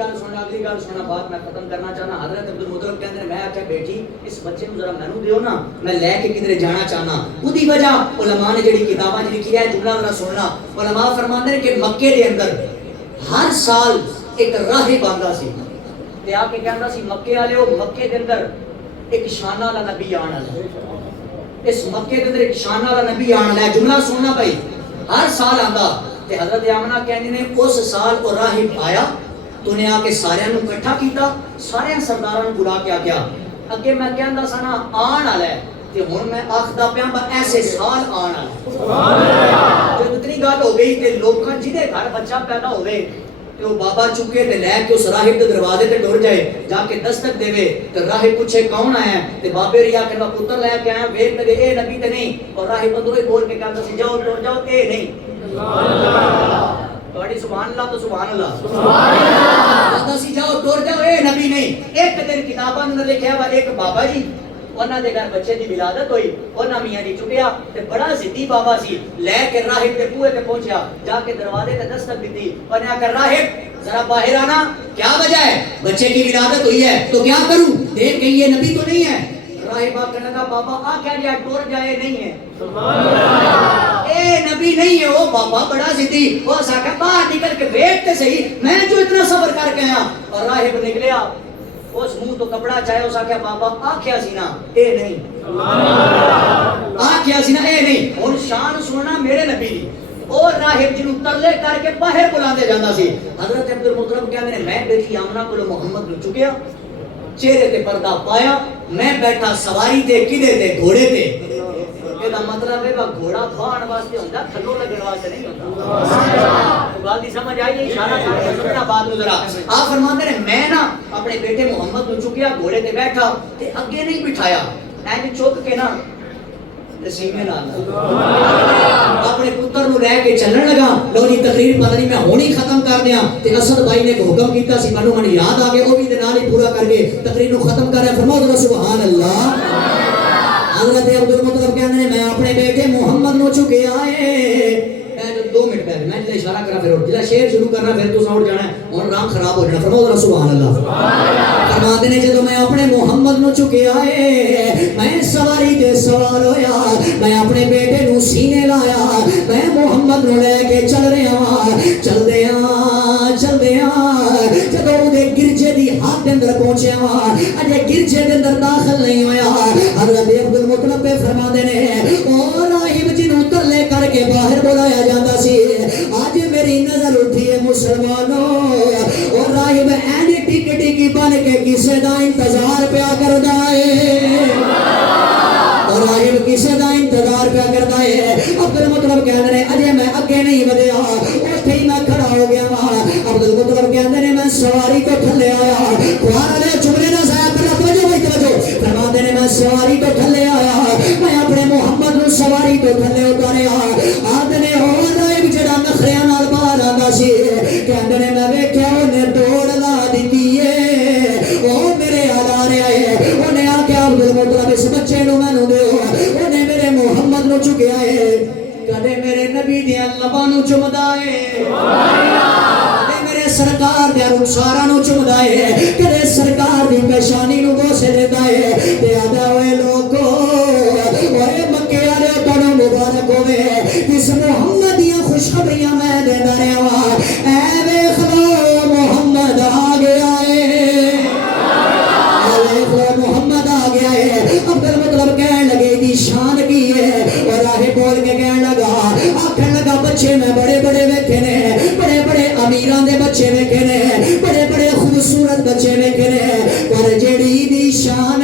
اگلی گل سننا بات میں ختم کرنا چاہنا. حضرت عبدالمطلب کہتے ہیں میں آخیا بیٹی اس بچے کو ذرا مینوں دیو نا, میں لے کے کدھر جانا چاہنا. وہی وجہ علماء نے جڑی کتاباں لکھی ہے جملہ ذرا سننا. علماء فرماتے ہیں کہ مکے دے اندر ہر سال ایک راہب آندا سی تے آ کے کہندا سی مکے والےو مکے دے اندر ایک شان والا نبی آن والا ہے. اس مکے دے اندر ایک شان والا نبی آن والا ہے. جملہ سننا بھائی, ہر سال آندا. تے حضرت آمنہ کہندے نے اس سال وہ راہب آیا تو نے آ کے سارے نو اکٹھا کیتا, سارے سرداراں نو بلا کے آکھیا اگے میں کہندا سا نا آن والا ہے تے ہن میں آکھدا پیاں با ایسے سال آن والا ہے. سبحان اللہ. جب اتنی گل ہو گئی تے لوکاں جہدے گھر بچہ پیدا ہوئے تے وہ بابا چکے تے لے کے اس راہب دے دروازے تے ٹر جائے, جا کے دستک دے تے راہب پوچھے کون آیا ہے تے بابے ریا کہندا پتر لے کے آیا ویکھ تے اے نبی تے نہیں. اور راہب اندروں ہی بول کے کہندا سی جاؤ ٹر جاؤ اے نہیں. سبحان اللہ. تواڈی سبحان اللہ تو سبحان اللہ. سبحان اللہ. کہندا سی جاؤ ٹر جاؤ اے نبی نہیں. ایک دن کتاباں نے لکھیا وا ایک بابا جی انہاں دے گھر بچے دی ولادت ہوئی, انہاں میاں دی چکیا تے بڑا ضدی بابا سی, لے کے راہب دے بوئے تے پہنچیا, جا کے دروازے تے دستک دتی. انہاں نے کہا راہب ذرا باہر آنا, کیا وجہ ہے؟ بچے کی ولادت ہوئی ہے تو کیا کروں؟ دیکھ کہ یہ نبی تو نہیں ہے. راہب کہنے لگا بابا آ کیا جائے ٹر جائے نہیں ہے. سبحان اللہ. اے نبی نہیں ہے وہ بابا بڑا ضدی. وہ ساکھا باہر نکل کے بیٹھ تے صحیح, میں جو اتنا صبر کر کے آیا. اور راہب نکلیا اس منہ تو کپڑا چاہے اس آکھیا بابا آکھیا سی نا اے نہیں. سبحان اللہ. آکھیا سی نا اے نہیں. ہن شان سننا میرے نبی دی. اور راہب جنوں ترلے کر کے باہر بلاندے جاندا سی. حضرت عبدالمطلب کہندے نے میں بیٹی آمنہ کولوں محمد نو چکیا, چہرے تے پردہ پایا, میں بیٹھا سواری تے کدے تے گھوڑے تے. ਇਹਦਾ ਮਤਲਬ ਹੈ ਵਾ ਘੋੜਾ ਬਾਣ ਵਾਸਤੇ ਹੁੰਦਾ, ਥੱਲੋਂ ਲੱਗਣ ਵਾਸਤੇ ਨਹੀਂ ਹੁੰਦਾ. ਸੁਭਾਨ ਗੱਲ ਦੀ ਸਮਝ ਆਈ ਹੈ? ਇਸ਼ਾਰਾ ਕਰਕੇ ਸੁਣਨਾ ਬਾਤ ਨੂੰ ਜ਼ਰਾ. ਆਪ ਫਰਮਾਉਂਦੇ ਨੇ ਮੈਂ ਨਾ ਆਪਣੇ ਬੇਟੇ ਮੁਹੰਮਦ ਨੂੰ ਚੁੱਕਿਆ, ਘੋੜੇ ਤੇ ਬੈਠਾ ਤੇ ਅੱਗੇ ਨਹੀਂ ਬਿਠਾਇਆ, ਐਵੇਂ ਚੁੱਕ ਕੇ ਨਾ ਸੀਨੇ ਨਾਲ ਆਪਣੇ ਪੁੱਤਰ ਨੂੰ ਲੈ ਕੇ ਚੱਲਣ ਲਗਾ. ਲੋ ਜੀ ਤਕਰੀਰ ਪਤਾ ਨਹੀਂ ਮੈਂ ਹੁਣੀ ਖਤਮ ਕਰ ਦਿਆਂ ਤੇ ਅਸਦ ਭਾਈ ਨੇ ਇੱਕ ਹੁਕਮ ਕੀਤਾ ਸੀ, ਮੈਨੂੰ ਯਾਦ ਆ ਗਿਆ, ਉਹ ਵੀ ਦੇ ਨਾਲ ਹੀ ਪੂਰਾ ਕਰਕੇ ਤਕਰੀਰ ਨੂੰ ਖਤਮ ਕਰ ਰਿਹਾ. ਫਰਮਾਓ ਜ਼ਰਾ ਸੁਭਾਨ ਅੱਲਾਹ. حضرت عبدالمطلب کہنے نے میں اپنے بیٹے محمد نو چکے آئے. 2 منٹ پہلے میں جلے اشارہ کرا پھر جلے شعر شروع کرنا پھر تو ساؤنڈ جانا ہے اور رام خراب ہو جانا. فرماؤ ذرا سبحان اللہ. فرماتے نے جدو میں اپنے محمد نو چکے آئے, میں سواری تے سوار ہویا, میں اپنے بیٹے نو سینے لایا, میں محمد نو لے کے چل رہا. چل دیا جدو دے گرجے دی ہاتھ اندر پہنچیا, اجے گرجے دے اندر داخل نہیں ہویا. حضرت عبدالمطلب پہ فرماتے نے او راہب جنوں ترلے کر کے باہر بلایا جاتا سی, آج میری نظر اٹھی ہے مسلمانوں, اور راہب اینی ٹکی ٹکی بن کے کسے دا انتظار پیا کردا ہے, اور راہب کسے دا انتظار پیا کردا ہے. عبدالمطلب کہندے نے اجے میں اگے نہیں ودیا, اوتھے ہی میں کھڑا ہو گیا. عبدالمطلب کہندے نے میں سواری تو تھلے آیا, قرآن نے جملے نہ ضائع کرنا. توجہ بھائی توجہ. فرماتے نے میں سواری تو تھلے آیا, میں اپنے محمد نو سواری تو تھلے اتاریا. آدھنے اور راہب جڑا نخریاں نال باہر آندا سی, کہندے نے میں ویکھیا اونے دوڑ لا دتی ہے, او میرے آ رہا ہے. اونے آکھیا عبدالمطلب اس بچے نو مینوں دیو. اونے میرے محمد نو چکیا ہے, کدے میرے نبی دیاں لباں نو چمدا ہے, کدے میرے سرکار دے رخساراں نو چمدا ہے, کدے سرکار دی پیشانی نو بوسے دیندا ہے. تے آدا اوے لوکو اوے مکے والے تانوں مبارک ہوے, اس محمد دیاں خوشخبریاں میں دیندا رہیا. اے ویکھ لو محمد آ گیا ہے, محمد آ گیا ہے. عبدالمطلب کہنے لگے دی شان کی ہے, اور راہ بول کے کہنے لگا, آکھن لگا بچے میں بڑے بڑے ویکھے نے, بڑے بڑے امیراں دے بچے ویکھے نے, بڑے بڑے خوبصورت بچے ویکھے نے, پر جیڑی دی شان